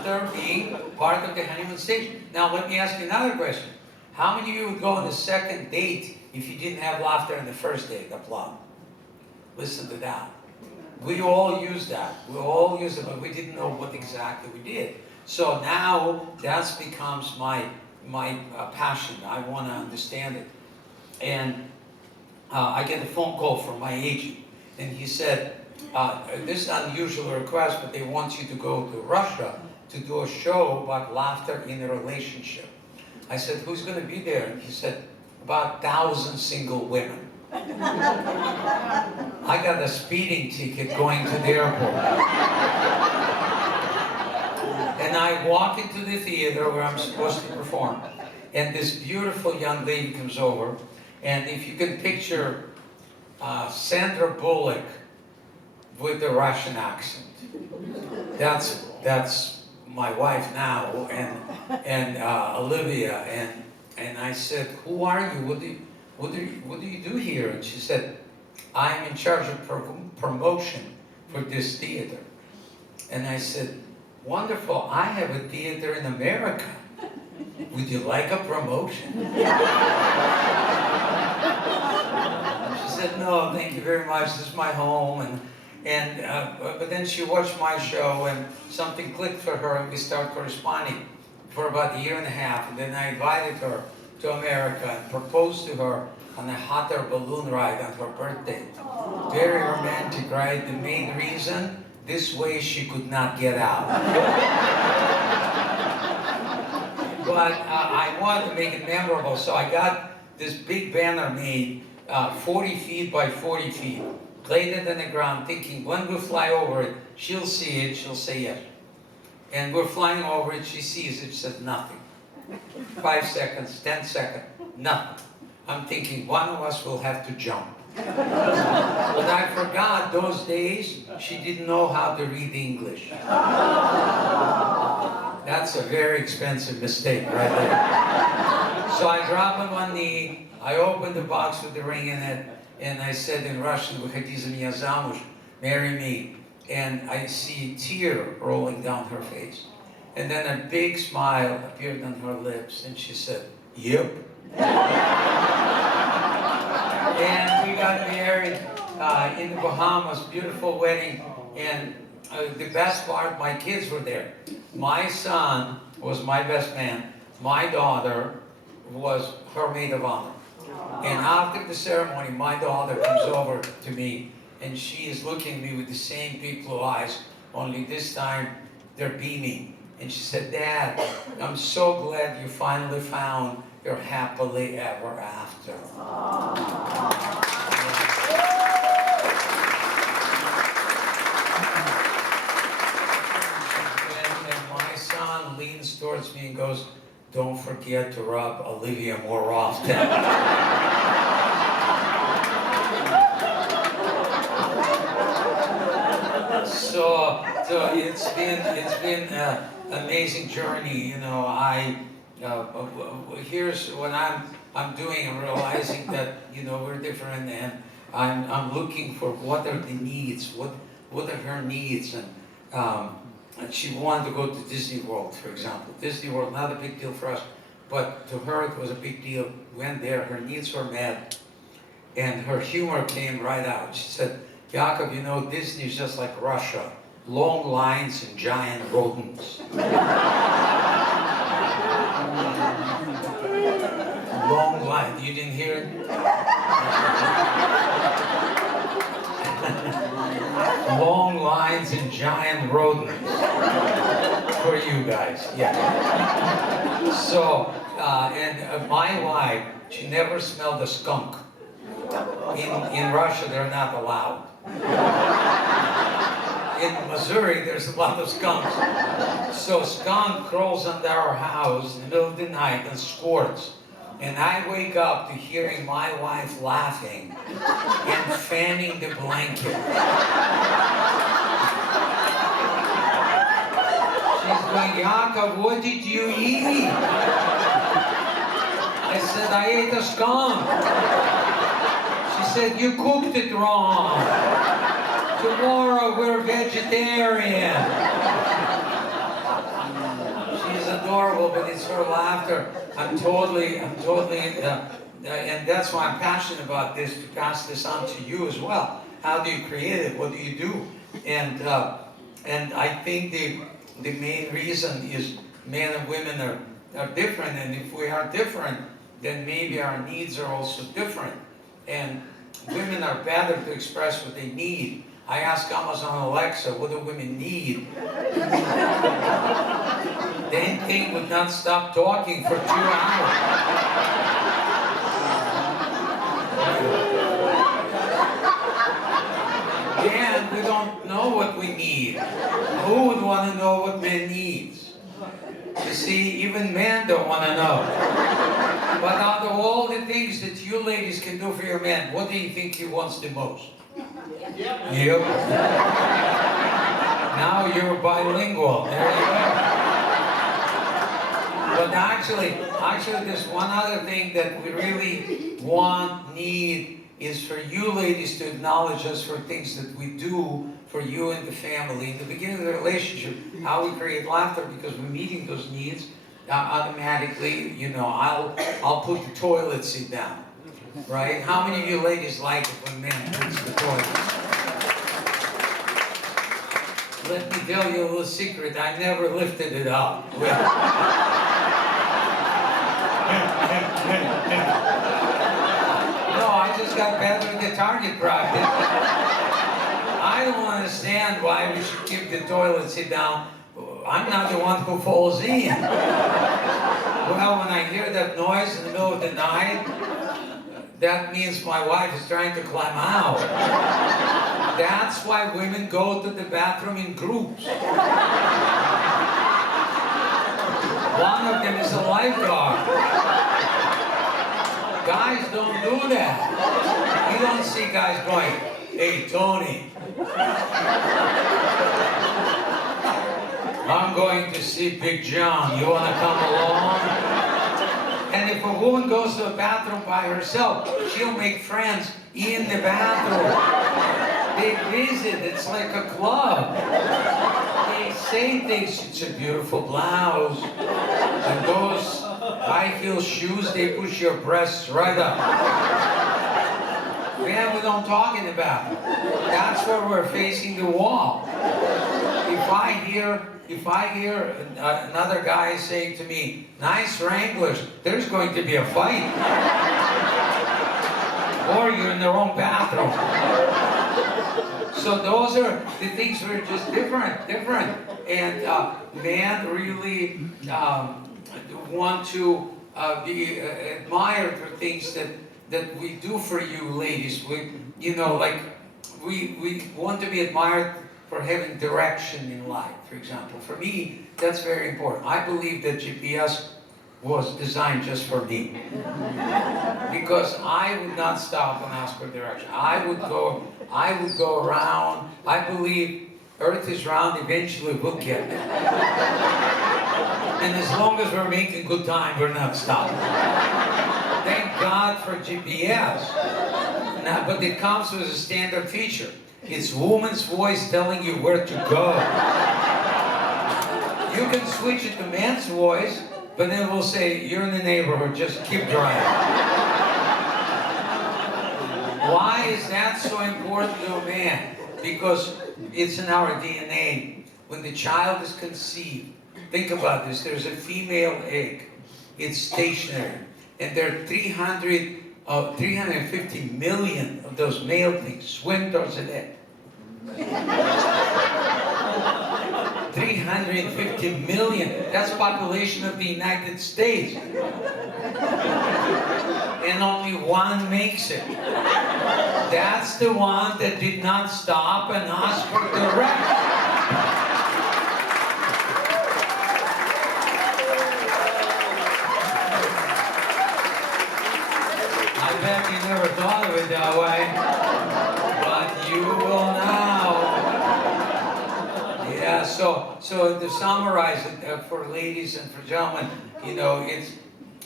laughter being part of the honeymoon stage. Now let me ask you another question. How many of you would go on the second date if you didn't have laughter in the first date? Applaud. Listen to that. We all use that. We all use it, but we didn't know what exactly we did. So now that becomes my passion. I want to understand it. And I get a phone call from my agent, and he said, this is an unusual request, but they want you to go to Russia to do a show about laughter in a relationship. I said, who's going to be there? And he said, about 1,000 single women. I got a speeding ticket going to the airport. And I walk into the theater where I'm supposed to perform, and this beautiful young lady comes over, and if you can picture Sandra Bullock with the Russian accent, that's my wife now, and Olivia, and I said, who are you? What do you do here? And she said, I'm in charge of promotion for this theater. And I said, wonderful, I have a theater in America. Would you like a promotion? She said, no, thank you very much, this is my home. But then she watched my show and something clicked for her, and we started corresponding for about 1.5 years. And then I invited her to America and proposed to her on a hot air balloon ride on her birthday. Very romantic, right? The main reason, this way she could not get out. But I wanted to make it memorable, so I got this big banner made, 40 feet by 40 feet, laid it on the ground, thinking when we fly over it, she'll see it, she'll say yes. And we're flying over it, she sees it, she said nothing. 5 seconds, 10 seconds, nothing. I'm thinking one of us will have to jump. But I forgot those days she didn't know how to read English. That's a very expensive mistake right there. So I dropped on one knee, I opened the box with the ring in it, and I said in Russian, "Выходи за меня замуж, marry me." And I see a tear rolling down her face. And then a big smile appeared on her lips, and she said, yep. And we got married in the Bahamas, beautiful wedding, and the best part, my kids were there. My son was my best man, my daughter was her maid of honor. And after the ceremony, my daughter comes over to me, and she is looking at me with the same big blue eyes, only this time they're beaming. And she said, Dad, I'm so glad you finally found your happily ever after. And my son leans towards me and goes, don't forget to rub Olivia more often. So it's been an amazing journey, you know. Here's what I'm doing. I'm realizing that, you know, we're different, and I'm looking for what are the needs, what are her needs, and she wanted to go to Disney World, for example. Disney World, not a big deal for us, but to her it was a big deal. Went there, her needs were met, and her humor came right out. She said, Yaakov, you know, Disney is just like Russia. Long lines and giant rodents. Long line. You didn't hear it? Long lines and giant rodents. For you guys, yeah. So, and my wife, she never smelled a skunk. In Russia, they're not allowed. In Missouri, there's a lot of skunks. So skunk crawls under our house in the middle of the night and squirts. And I wake up to hearing my wife laughing and fanning the blanket. She's going, Yaakov, what did you eat? I said, I ate a skunk. She said, you cooked it wrong. Tomorrow we're vegetarian. adorable, but it's her laughter. I'm totally, and that's why I'm passionate about this, to pass this on to you as well. How do you create it? What do you do? And I think the main reason is men and women are different, and if we are different, then maybe our needs are also different. And women are better to express what they need. I ask Amazon Alexa, what do women need? Then thing would not stop talking for 2 hours. And we don't know what we need. Who would want to know what men needs? You see, even men don't want to know. But out of all the things that you ladies can do for your men, what do you think he wants the most? Yep. Now you're bilingual. There you go. But actually, there's one other thing that we really need is for you ladies to acknowledge us for things that we do for you and the family. In the beginning of the relationship, how we create laughter, because we're meeting those needs, automatically, you know, I'll put the toilet seat down, right? How many of you ladies like it when men puts the toilet seat? Let me tell you a little secret, I never lifted it up. No, I just got better at the target practice. I don't understand why we should keep the toilet seat down. I'm not the one who falls in. Well, when I hear that noise in the middle of the night, that means my wife is trying to climb out. That's why women go to the bathroom in groups. One of them is a lifeguard. Guys don't do that. You don't see guys going, hey, Tony, I'm going to see Big John. You want to come along? And if a woman goes to a bathroom by herself, she'll make friends in the bathroom. They visit. It's like a club. They say things. It's a beautiful blouse. And those high-heel shoes, they push your breasts right up. Yeah, what I'm talking about. That's where we're facing the wall. If I hear another guy saying to me, nice Wranglers, there's going to be a fight. Or you're in the wrong bathroom. So those are the things that are just different. And men really want to be admired for things that we do for you ladies. We want to be admired for having direction in life, for example. For me, that's very important. I believe that GPS was designed just for me. Because I would not stop and ask for direction. I would go around. I believe Earth is round, eventually we'll get there. And as long as we're making good time, we're not stopping. Thank God for GPS. Now, but it comes with a standard feature. It's woman's voice telling you where to go. You can switch it to man's voice, but then we'll say, you're in the neighborhood, just keep driving. Why is that so important to a man? Because it's in our DNA. When the child is conceived, think about this, there's a female egg. It's stationary. And there are 350 million of those male things swim towards an egg. 350 million. That's population of the United States. And only one makes it. That's the one that did not stop and ask for directions. I bet you never thought of it that way, but you will now. Yeah, so to summarize it for ladies and for gentlemen, you know, it's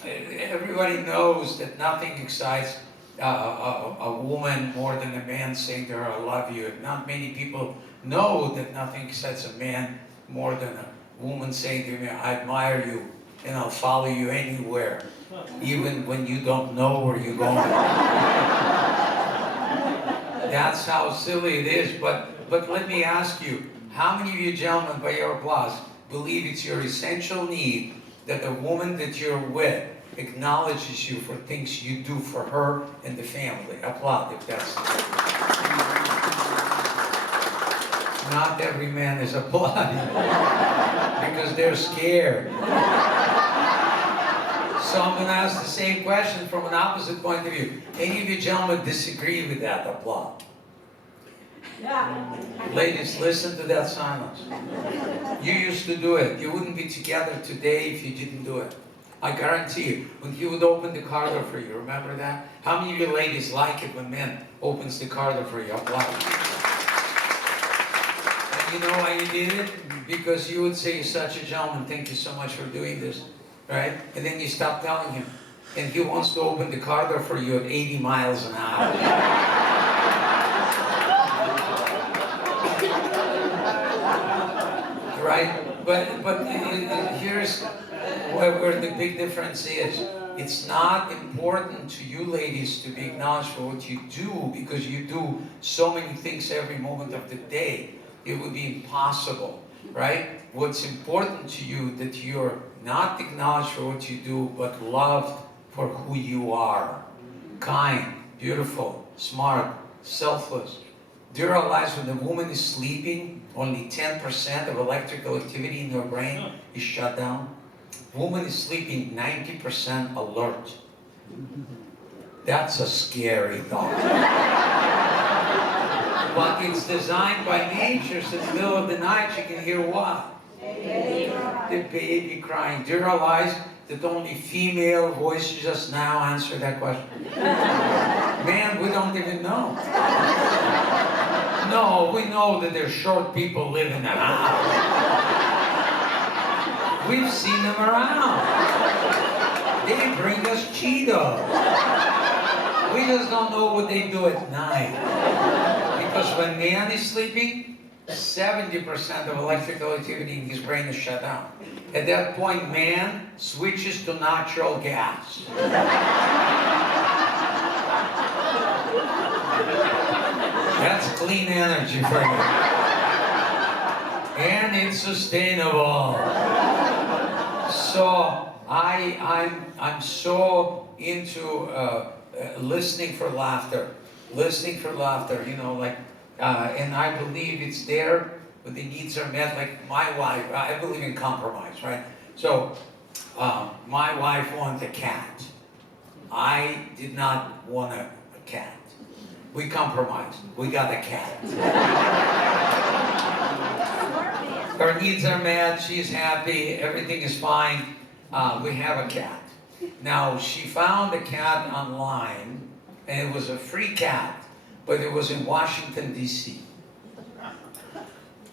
everybody knows that nothing excites a woman more than a man saying to her, I love you. Not many people know that nothing excites a man more than a woman saying to me, I admire you. and I'll follow you anywhere, even when you don't know where you're going. That's how silly it is. But let me ask you, how many of you gentlemen, by your applause, believe it's your essential need that the woman that you're with acknowledges you for things you do for her and the family? Applaud if that's... Not every man is applauding because they're scared. So I'm going to ask the same question from an opposite point of view. Any of you gentlemen disagree with that? Applaud. Ladies, listen to that silence. You used to do it. You wouldn't be together today if you didn't do it. I guarantee you, when he would open the car door for you, remember that? How many of you ladies like it when men opens the car door for you? Applaud. And you know why you did it? Because you would say, you're such a gentleman, thank you so much for doing this, right? And then you stop telling him. And he wants to open the car door for you at 80 miles an hour. Right? But here's where the big difference is. It's not important to you ladies to be acknowledged for what you do, because you do so many things every moment of the day. It would be impossible, right? What's important to you that you're not acknowledged for what you do, but loved for who you are. Kind, beautiful, smart, selfless. Do you realize when the woman is sleeping, only 10% of electrical activity in her brain is shut down? Woman is sleeping 90% alert. That's a scary thought. But it's designed by nature, so in the middle of the night you can hear what? The baby crying. Do you realize that only female voices just now answer that question? Man, we don't even know. No, we know that there's short people live in the house. We've seen them around. They bring us Cheetos. We just don't know what they do at night. Because when man is sleeping, 70% of electrical activity in his brain is shut down. At that point, man switches to natural gas. That's clean energy for you. And it's sustainable. So I'm so into listening for laughter. Listening for laughter, you know, like, and I believe it's there when the needs are met. Like my wife, I believe in compromise, right? So my wife wanted a cat. I did not want a cat. We compromised. We got a cat. Her needs are met. She's happy. Everything is fine. We have a cat. Now, she found a cat online, and it was a free cat, but it was in Washington, D.C.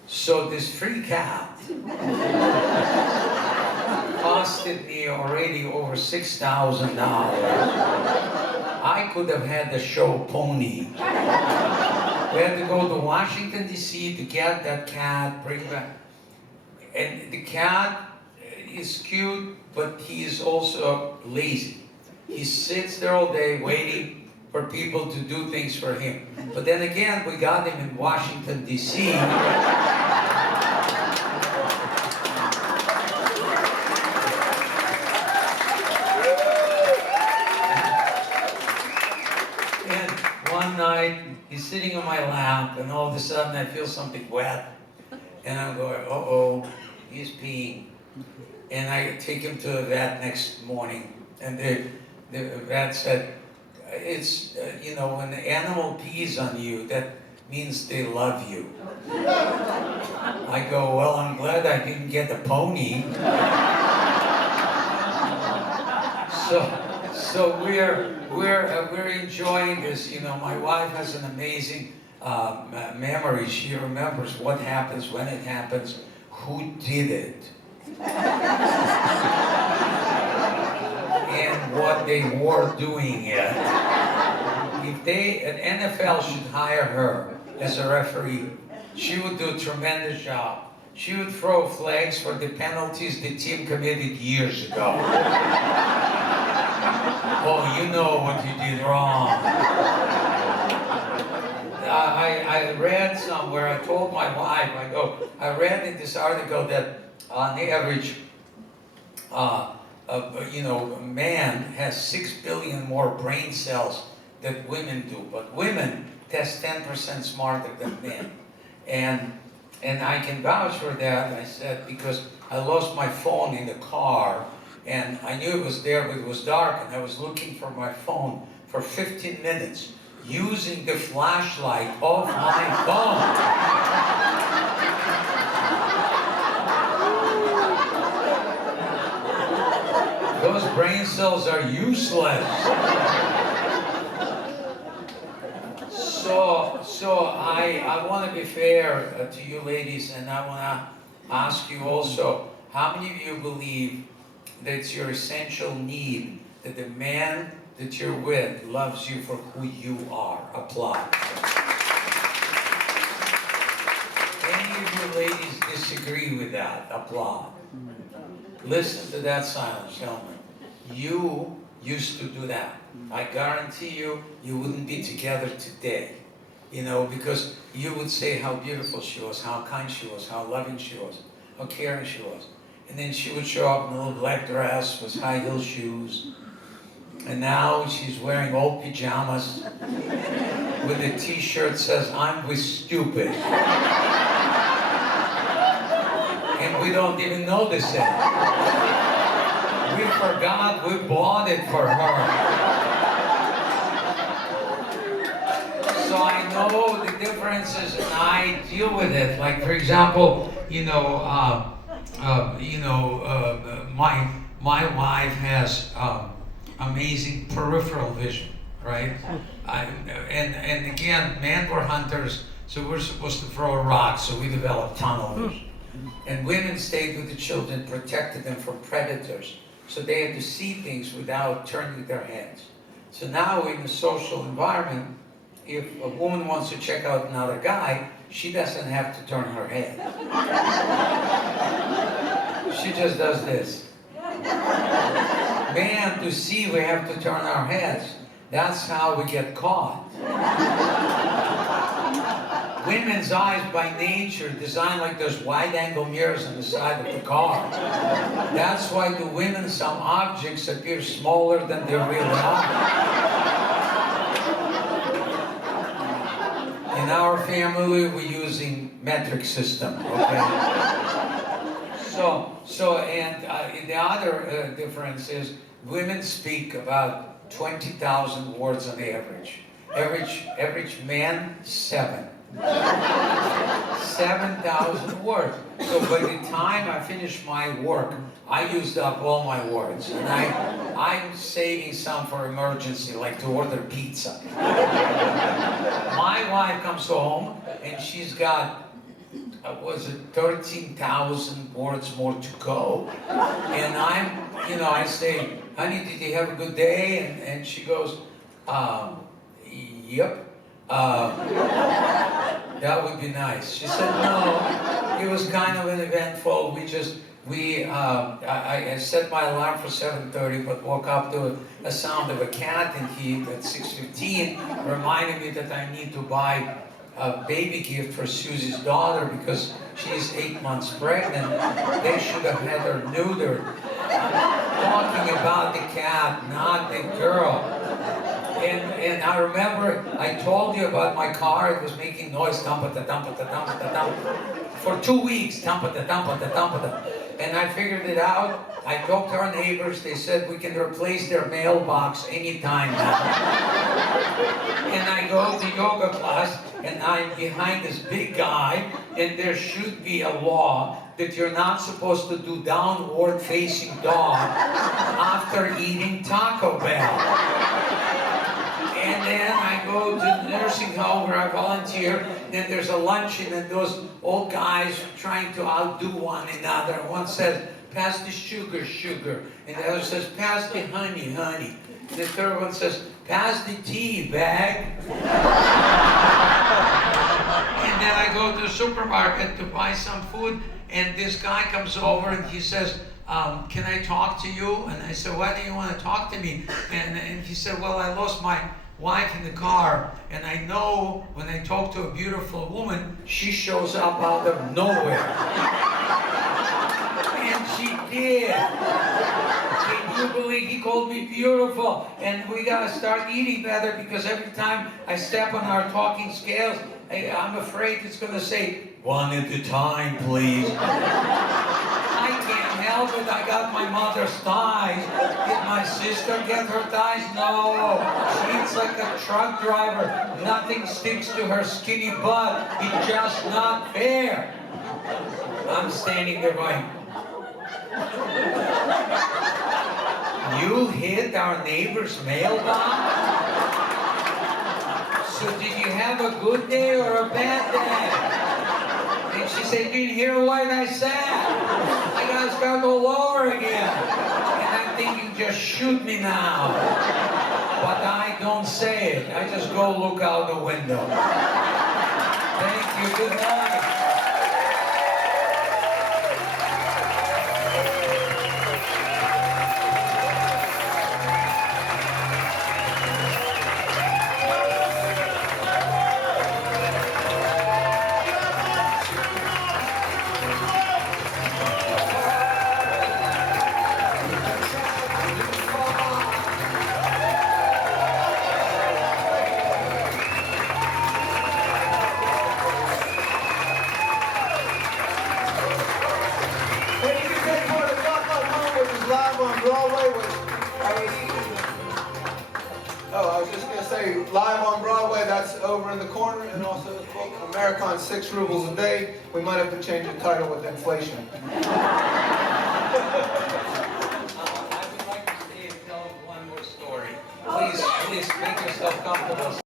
So this free cat costed me already over $6,000. I could have had the show pony. We had to go to Washington, D.C. to get that cat, bring back. And the cat is cute, but he is also lazy. He sits there all day waiting for people to do things for him. But then again, we got him in Washington, D.C. One night, he's sitting on my lap, and all of a sudden I feel something wet. And I'm going, uh-oh, he's peeing. And I take him to the vet next morning, and the vet said, it's, you know, when the animal pees on you, that means they love you. I go, well, I'm glad I didn't get a pony. So we're enjoying this. You know, my wife has an amazing memory. She remembers what happens, when it happens, who did it, and what they were doing it. If an NFL should hire her as a referee, she would do a tremendous job. She would throw flags for the penalties the team committed years ago. Oh, you know what you did wrong. I read somewhere, I told my wife, I read in this article that on average, a man has 6 billion more brain cells than women do, but women test 10% smarter than men. And I can vouch for that, I said, because I lost my phone in the car, and I knew it was there, but it was dark, and I was looking for my phone for 15 minutes, using the flashlight of my phone. Those brain cells are useless. So I want to be fair to you ladies, and I want to ask you also, how many of you believe that it's your essential need that the man that you're with loves you for who you are? Applaud. Any of you ladies disagree with that? Applaud. Listen to that silence, gentlemen. You used to do that. I guarantee you, you wouldn't be together today. Because you would say how beautiful she was, how kind she was, how loving she was, how caring she was. And then she would show up in a little black dress with high heel shoes. And now she's wearing old pajamas with a t-shirt that says, "I'm with stupid." And we don't even notice it. We forgot we bought it for her. So I know the differences, and I deal with it. Like, for example, my wife has amazing peripheral vision, right? And again, men were hunters, so we're supposed to throw a rock, so we developed tunnel vision. And women stayed with the children, protected them from predators, so they had to see things without turning their heads. So now in the social environment, if a woman wants to check out another guy, she doesn't have to turn her head. She just does this. Man, to see, we have to turn our heads. That's how we get caught. Women's eyes by nature designed like those wide-angle mirrors on the side of the car. That's why to women some objects appear smaller than they really are. In our family, we're using metric system, okay? And the other difference is women speak about 20,000 words on average. Average man, 7. 7,000 words. So by the time I finish my work, I used up all my words. And I'm saving some for emergency, like to order pizza. My wife comes home and she's got, 13,000 words more to go. And I say, "Honey, did you have a good day?" And she goes, "Yep. That would be nice." She said, "No, it was kind of an eventful. I set my alarm for 7:30, but woke up to a sound of a cat in heat at 6:15, reminding me that I need to buy a baby gift for Susie's daughter because she's 8 months pregnant. They should have had her neutered." Talking about the cat, not the girl. And I remember I told you about my car. It was making noise, dumpa-da-dumpa-da-dumpa-da-dumpa. For 2 weeks, dumpa-da-dumpa-da-dumpa-da. And I figured it out. I talked to our neighbors. They said we can replace their mailbox anytime now. And I go to yoga class, and I'm behind this big guy, and there should be a law that you're not supposed to do downward facing dog after eating Taco Bell. And then I go to the nursing home where I volunteer. Then there's a luncheon, and those old guys trying to outdo one another. One says, "Pass the sugar, sugar." And the other says, "Pass the honey, honey." And the third one says, "Pass the tea, bag." And then I go to the supermarket to buy some food, and this guy comes over and he says, can I talk to you? And I said, why do you want to talk to me? And he said, well, I lost my wife in the car, and I know when I talk to a beautiful woman, she shows up out of nowhere. And she did. Can you believe he called me beautiful? And we gotta start eating better, because every time I step on our talking scales, I'm afraid it's gonna say, one at a time, please. I can't help it. I got my mother's thighs. Did my sister get her thighs? No. She's like a truck driver. Nothing sticks to her skinny butt. It's just not fair. I'm standing there going, you hit our neighbor's mailbox? So did you have a good day or a bad day? And she said, you didn't hear what I said. I gotta start all over again. And I'm thinking, just shoot me now. But I don't say it. I just go look out the window. Thank you. Good night. Live on Broadway I was just going to say, live on Broadway, that's over in the corner, and also the book American 6 Rubles a Day. We might have to change the title with inflation. I would like to stay and tell one more story. Please make yourself comfortable.